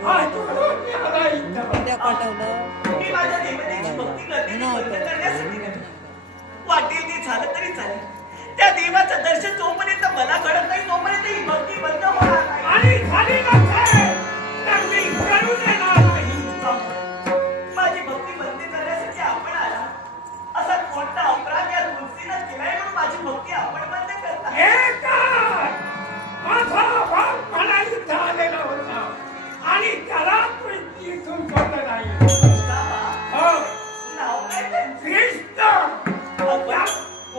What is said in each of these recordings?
उद्या पाठवलं मी माझ्या देवतेची भक्ती करते बंद करण्यासाठी नाही. वाटेल ते झालं तरी चालेल. त्या देवाचं दर्शन जोपर्यंत मला घडत नाही तोपर्यंत ही भक्ती बंद होणार नाही. आणि झाली नसेल तर मी करू देणार नाही. माझी भक्ती बंद करण्यासाठी आपण आला असा कोणता अपराध या तुलसीनं केलाय म्हणून माझी भक्ती आपण बंद करता? हे काय? माझा बाप मला इथं आलेला होता आणि त्याला तू इथून सोडलं नाही. हो, नाव काय त्यांचं? कृष्ण.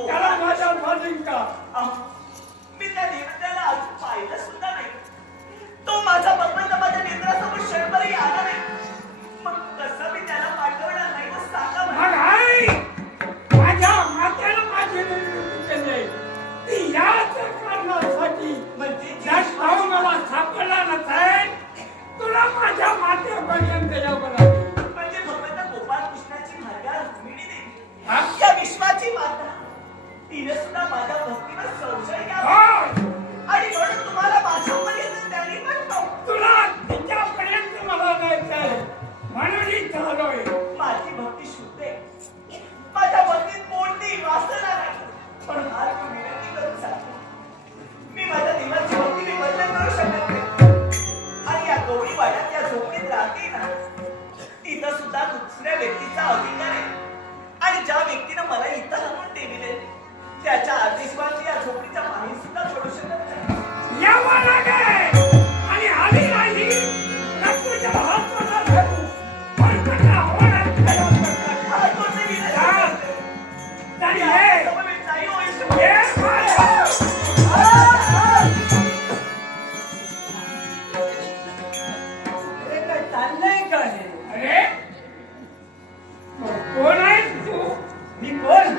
त्याला माझा स्वाधीनता. मी त्या देवतेला अजून पाहिलं सुद्धा नाही. तो माझा भगवंत माझ्या नेत्रासमोर क्षणभरही आला नाही. मग कसं मी त्याला पाठवणार नाही व सांगा मला. मग आई, माझ्या मातेला माझी निवृत्ती केली. ती याच कारणासाठी म्हणजे ज्याच भाऊ मला सापडला नसेल तुला माझ्या मातेपर्यंत यावं लागेल. म्हणजे भगवंत गोपाळ कृष्णाची भार्या रुक्मिणी देवी हा? या विश्वाची माता तिने सुद्धा माझ्या भक्तीवर संशय घ्यावा हो, आणि म्हणून तुम्हाला माझ्यापर्यंत त्यांनी पाठव. तुला तिच्यापर्यंत मला जायचंय म्हणून इथं आलोय. माझी भक्ती शुद्ध आहे. माझ्या भक्तीत कोणतीही वासना नाही. पण हात मी विनंती करून सांगतो, मी माझ्या देवाची भक्ती मी बंद करू शकत नाही. आणि या गौरी वाड्यात या झोपडीत राहते ना तिथं सुद्धा दुसऱ्या व्यक्तीचा अधिकार आहे. आणि ज्या व्यक्तीनं मला इथं आणून ठेवले त्याच्या आदेशवाची या झोपडीच्या बाहेर सुद्धा पडू शकत नाही. यावं लागेल आणि आली नाही तर तुझ्या हाताला धरू. पण तुझ्या होण्यात ठेवा सकत. हा कोणते विनंती हा. करते. तरी या हे समवेत नाही होईल शकत. हे माझ्या हे काय चाललंय काय? अरे कोण आहेस तू? मी कोण?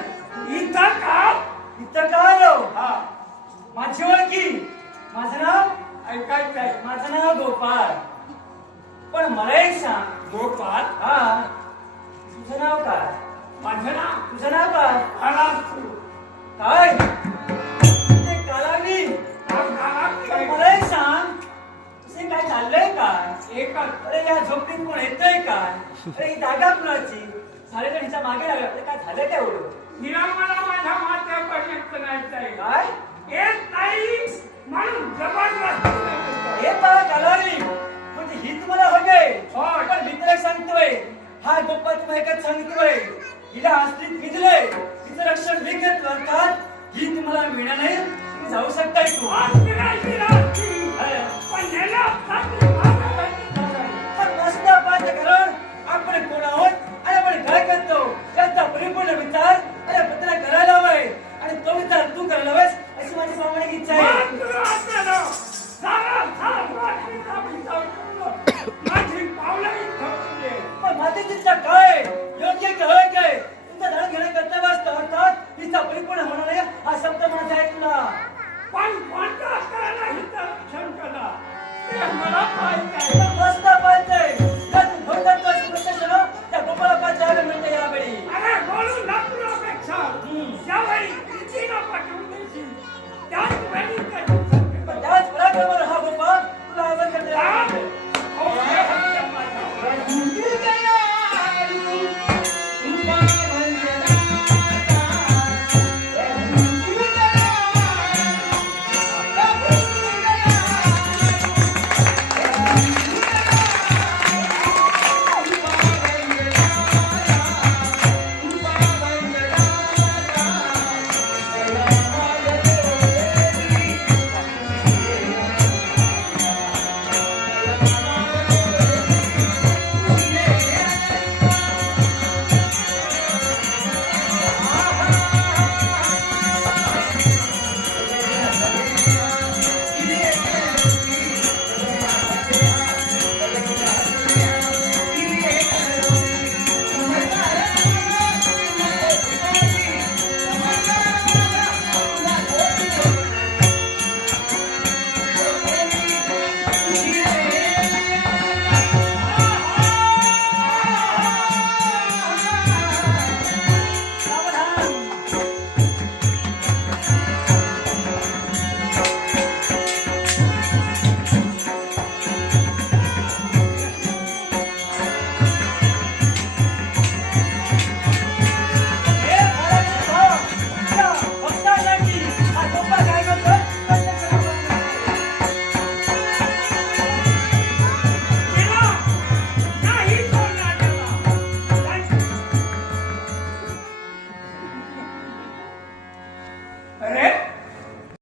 इथं का? इथं का आलो? हा, माझी ओळखी. माझं नाव ऐकायचंय. माझं नाव गोपाळ. पण मला एक सांग गोपाळ. हा तुझं नाव काय? माझं नाव तुझं नाव काय? आलास तू. काय ते कालावली. आज आला पण की मला एक सांग तुझे काय चाललंय काय? एकच. अरे या झोपडीत कोण येतंय काय? अरे ही जागा कुणाची? सारे हिच्या मागे लागले. आपलं काय झालं काय एवढं? हिला मला माझ्या मातेपर्यंत न्यायचंय. काय येत नाही म्हणून जबरदस्ती हे पहा कालावली. म्हणजे ही तुम्हाला हवे. होय. पण मी तुला एक सांगतोय हा गोपाळ तुम्हाला एकच सांगतोय हिला आस्तीत विजले तिचं रक्षण मी घेतलं अर्थात ही तुम्हाला मिळणार नाही. तुम्ही जाऊ शकताय तू. पण याला सासरी माझ्यासाठी करायचं. पण नसतं पाहिजे कारण आपण कोण आहोत आणि आपण काय करतो याचा परिपूर्ण विचार आणि पत्र करायला हवाय आणि तो विचार तू करायला हवायस अशी माझी प्रामाणिक इच्छा आहे. मात्र आपल्याला सारा रात्रीचा विचार करून माझी पावलंही ठोकून दे. पण माझी चिंता काय योग्य काय काय तुमचा धडा घेणं कर्तव्य असतं अर्थात तिचा परिपूर्ण होणार नाही हा शब्द माझा ऐकला. पण कोणता करायला इथं रक्षण करा ते मला पाहिजे. मस्त पाहिजे त्या गोपाळाला जायला मिळते यावेळी. अरे बोलू नकरूपेक्षा ज्यावेळी तिचीला पाठवून देशील त्याच वेळी करू शकते. पण त्याच पराक्रमावर हा गोपाळ तुला आवाज करते. हो, हे सत्य माझं.